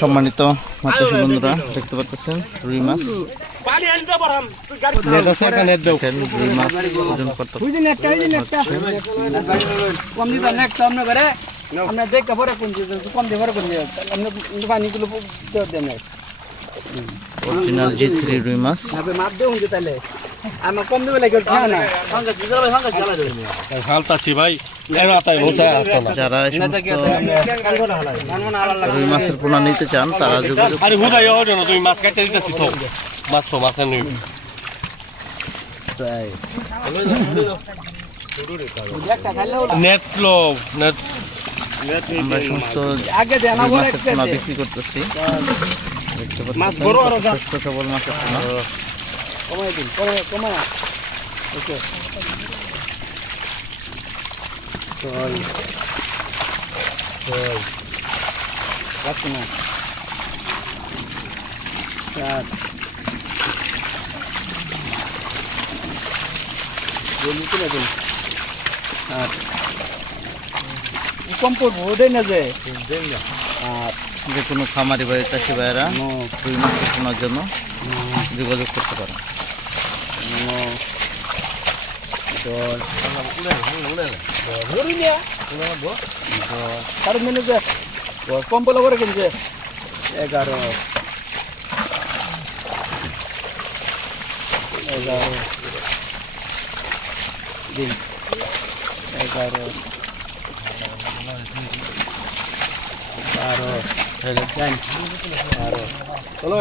সম্মানিত মাছচাষী বন্ধুরা দেখতে পাচ্ছেন রুই মাছ দেখেন রুই মাছ ওজন কত অরিজিনাল G3 রুই মাছ কম দেবে লাগে না ভাই যারা এই সমস্ত রুই মাছের পোনা নিতে চান তারা যোগাযোগ আরে বুঝাই না তুমি মাছ কাটতে দিতেছি তো মাছ নেই নেট লো নেট আমরা সমস্ত আগে দেনা রুই বড় মাছের একটা পোনা বিক্রি করতেছি দেখতে মাছ পাচ্ছেন বড় আর সুস্থ সবল মাছের পোনা কমাই দিন কমাই ওকে চল না চার কম্পোর্ট দেয় না যে আর যে কোনো খামারি বাড়ির চাষি ভাইয়েরা রুই মাছের পোনার জন্য যোগাযোগ করতে পারেন কারণ মেনে যে কম্পল করে কিনছে 11 দিন 11 12 13 14 চলো